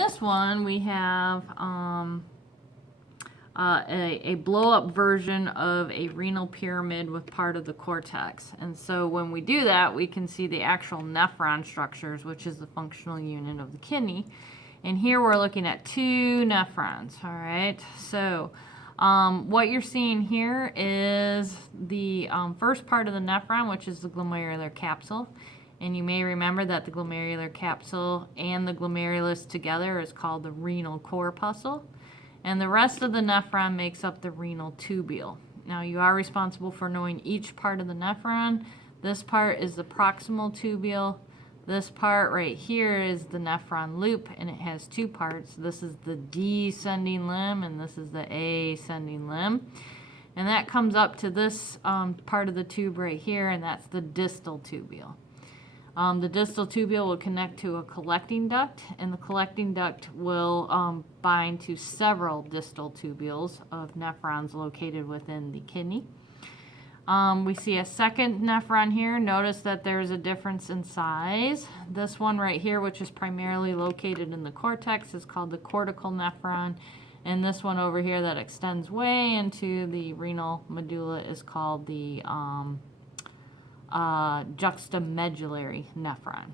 This one we have a blow-up version of a renal pyramid with part of the cortex. And so when we do that, we can see the actual nephron structures, which is the functional unit of the kidney. And here we're looking at two nephrons, all right? So what you're seeing here is the first part of the nephron, which is the glomerular capsule. And you may remember that the glomerular capsule and the glomerulus together is called the renal corpuscle. And the rest of the nephron makes up the renal tubule. Now you are responsible for knowing each part of the nephron. This part is the proximal tubule. This part right here is the nephron loop, and it has two parts. This is the descending limb, and this is the ascending limb. And that comes up to this part of the tube right here, and that's the distal tubule. The distal tubule will connect to a collecting duct, and the collecting duct will bind to several distal tubules of nephrons located within the kidney. We see a second nephron here. Notice that there's a difference in size. This one right here, which is primarily located in the cortex, is called the cortical nephron. And this one over here that extends way into the renal medulla is called the juxtamedullary nephron.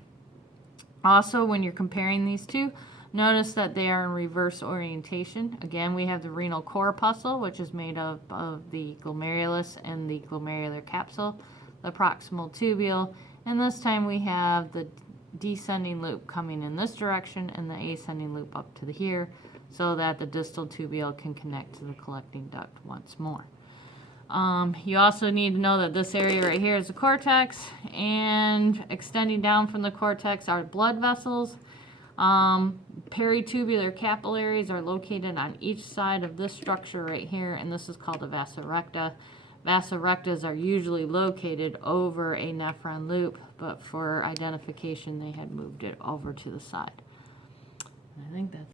Also, when you're comparing these two, notice that they are in reverse orientation. Again, we have the renal corpuscle, which is made up of the glomerulus and the glomerular capsule, the proximal tubule, and this time we have the descending loop coming in this direction and the ascending loop up to here, so that the distal tubule can connect to the collecting duct once more. You also need to know that this area right here is the cortex, and extending down from the cortex are blood vessels. Peritubular capillaries are located on each side of this structure right here, and this is called a vasa recta. Vasa rectas are usually located over a nephron loop, but for identification they had moved it over to the side. I think that's